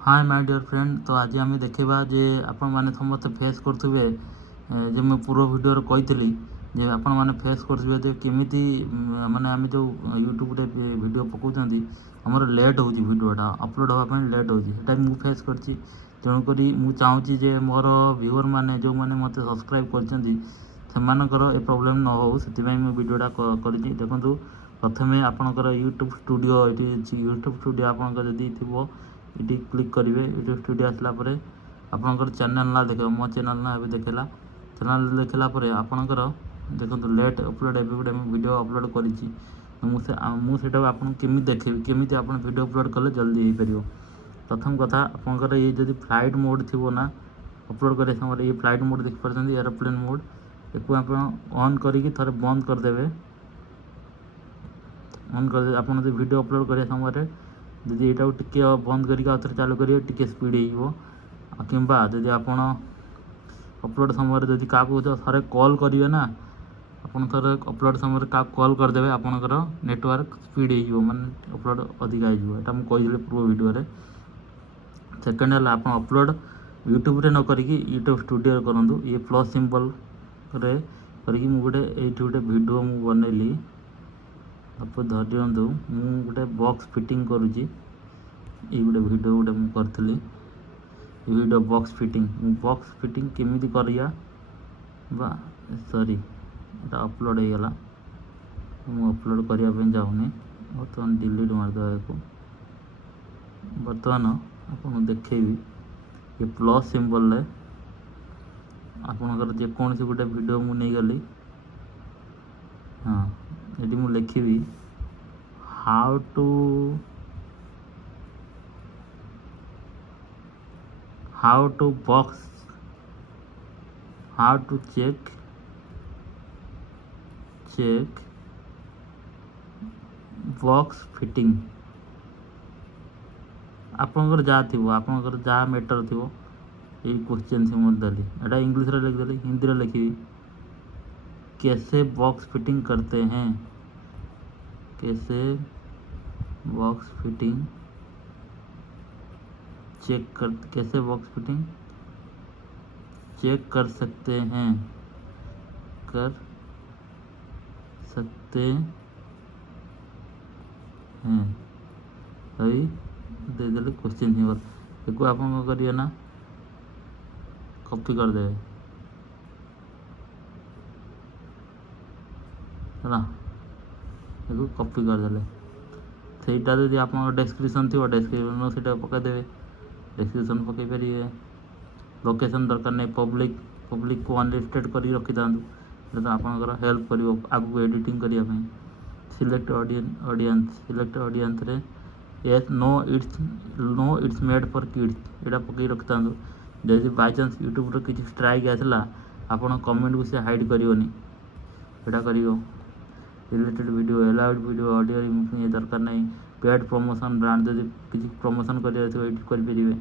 Hi my dear friend. तो आज आम देखा जे आपण मैंने समस्त फेस करुवे जे मैं पूर्व वीडियो कही जे आपण मैंने फेस करुवे केमी माने आम जो यूट्यूब वीडियो पकाउं आमर लेट हो वीडियोटा अपलोड हाँपाई लेट होटा मुझे फेस कर तेणुक मुझे चाहूँगी जे मोर व्यूअर मैंने जो मैंने मत सब्सक्राइब कर ए प्रोब्लेम न हो से वीडियोटा कर देखूँ। प्रथम आपणकर यूट्यूब स्टूडियो ये यूट्यूब स्टूडियो आपंकर जदि थी ये क्लिक करेंगे। यूट्यूब स्टूडियो आसलापर आपंकर चैनल ना देख मो चैनल ना ये देखला चैनल देखलापर आपंकर देखो लेट अपलोड ए गोटे वीडियो अपलोड कर मुझे आपको केमी देखेबी केमी आप वीडियो अपलोड कले जल्दी हो पार। प्रथम कथा आपंकर ये जब फ्लाइट मोड थी ना अपलोड कर समय ये फ्लाइट मोड देखिए एरोप्लेन मोड एक आप ऑन करी थे बंद करदे ऑन कर आप वीडियो अपलोड कर समय जदि यहाँ टिके बंद करके चालू करेंगे टिके स्पीड हो कि जब आप अपलोड समय जब क्या थे कॉल करेंगे ना आप थे अपलोड समय क्या कॉल करदे आपंकर नेटवर्क स्पीड हो माने अपलोड अधिका होटा मुझे कही पूर्व वीडियो। सेकेंड है आप अपलोड यूट्यूब रे न करिकी यूट्यूब स्टूडियो करूँ ये प्लस सिंबल रे करके मुझे गोटे वीडियो मुझे बनैली आप धरदियों मुझे गोटे बॉक्स फिटिंग करुँची ये गोटे वीडियो गोटे मुझे करी वीडियो बॉक्स फिटिंग केमी करिया सॉरी ये अपलोड हो गला मुझे अपलोड करने चाहूनी बर्तमान डिलीट मारदेवा बर्तमान आपको देखेबी ये प्लस सिंबल आपणकर जेकोसी गोटे वीडियो मुझे गली हाँ ये मुझे लिखी how to check box fitting आपंकर जहाँ थी आपंकर जहाँ मैटर थी ये क्वेश्चन थी मुझे देली एटा इंग्लिश रे लिखदेली हिंदी रे लिखी कैसे बॉक्स फिटिंग करते हैं कैसे बॉक्स फिटिंग कैसे बॉक्स फिटिंग चेक कर सकते हैं अभी दे देले क्वेश्चन थी एक आप करिए ना कॉपी कर दे है कॉपी करदे सहीटा जब आप डेस्क्रिप्शन थी डेस्क्रिप्शन से पकईदे डेस्क्रिप्शन पकई पारे। लोकेशन दरकार नहीं पब्लिक को अनलिस्टेड कर रखी था तो आपंकर हेल्प कर आगू एडिटिंग करने। सिलेक्ट ऑडियंस रे yes no it's made for kids यहाँ पकई रखी था जब बाय चांस यूट्यूब रो किसी स्ट्राइक आसला आपन कमेंट को से हाइड करियोनी एटा करियो। Related video allowed video audio removing ये दरकार नहीं। पेड प्रमोशन ब्रांड जब किसी प्रमोशन करेंगे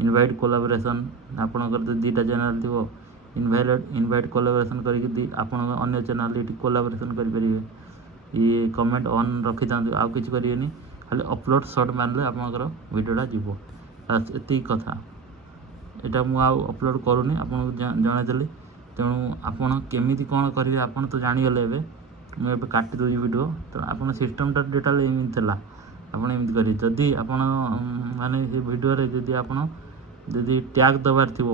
इनवाइट कोलाबोरेशन आपंकर जो दुटा चैनल थी इनवाइट कोलाबोरेशन करके अन्य चैनल ये कोलाबोरेशन करेंगे। ये कमेंट ऑन रखी था आउ कि करेंगे खाली अपलोड शॉर्ट मारे आपंकर वीडियोटा जीव एति कथा यहाँ मुझे अपलोड करूनी आपको जनईदेली। तेणु आपड़ केमी कौन करेंगे आप तो जानीगले मुझे काटी दूसरी वीडियो तो आप सिस्टमटा टोटाल एमती आपमती करेंगे जदि आप माने वीडियो जदि आप टैग दबार थी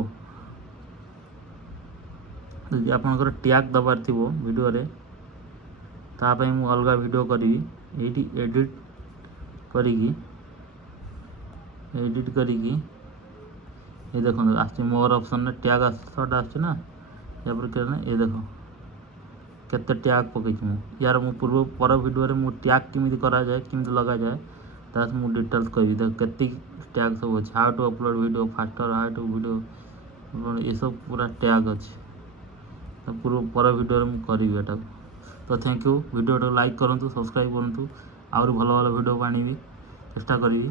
जदि आपंकर टैग दबार थी वीडियो तापाई मु अलग वीडियो करी एडिट करी ये देखो आस मोर ऑप्शन में टैग शॉर्ट आसना ये देखो केते टैग पकई यार मु पूर्व पर वीडियो मु टैग केमी करा जाए केमी लगा जाए तास मु डिटेल्स कही केती टैग सब अच्छे how to upload video faster how to video ये सब पूरा टैग अच्छे पूर्व पर वीडियो मु करी एटा। तो थैंक यू वीडियो लाइक करूँ सब्सक्राइब करूँ आउर भल भल वीडियो आनी चेष्टा करी।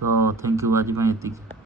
तो थैंक यू आज एति।